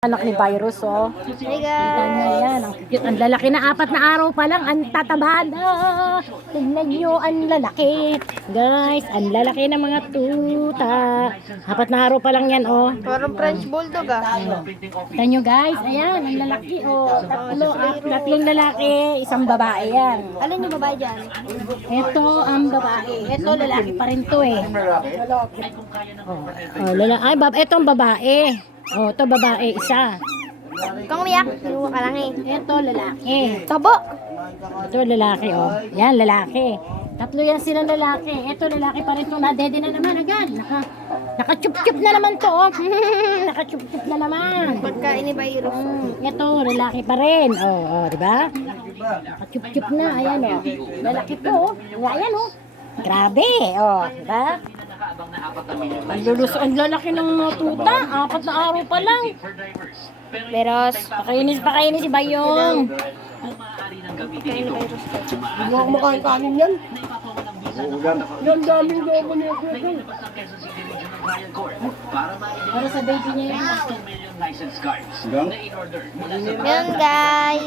Anak ni Virus, oh. Hey Kita nyo guys! yan. Ang cute. Ang lalaki na 4 na araw pa lang. Ang tatabahan. Tingnan nyo, ang lalaki. Guys, ang lalaki ng mga tuta. 4 na araw pa lang yan, oh. Parang French Bulldog ah. Tingnan nyo, guys. Ayan, ang lalaki, oh. Tatlong lalaki, isang babae yan. Alin yung babae dyan? Ito ang babae. Ito, lalaki pa rin to, eh. Ay, ito ang babae. Oh, ito babae, isa. Kung umiyak, kinuha ka lang eh. Ito, lalaki. Tabo! Ito, lalaki, oh. Yan, lalaki. Tatlo yan silang lalaki. Ito, lalaki pa rin ito. Nadede na naman agad. Naka-chup-chup na naman to, oh. Naka-chup-chup na naman. Pagkain ni Virus. Ito, lalaki pa rin. Oh, di ba? Naka-chup-chup na. Ayan, oh. Lalaki to, oh. Ayan, oh. Grabe, oh. Di ba? Ang lalaki ng mga tuta. 4 na araw pa lang. Virus. Pakainis si Bayong. Pagkain ni Virus. Hindi ako makain kanin yan. Yan daming lobo niya. Para sa baby niya yun. Yan guys!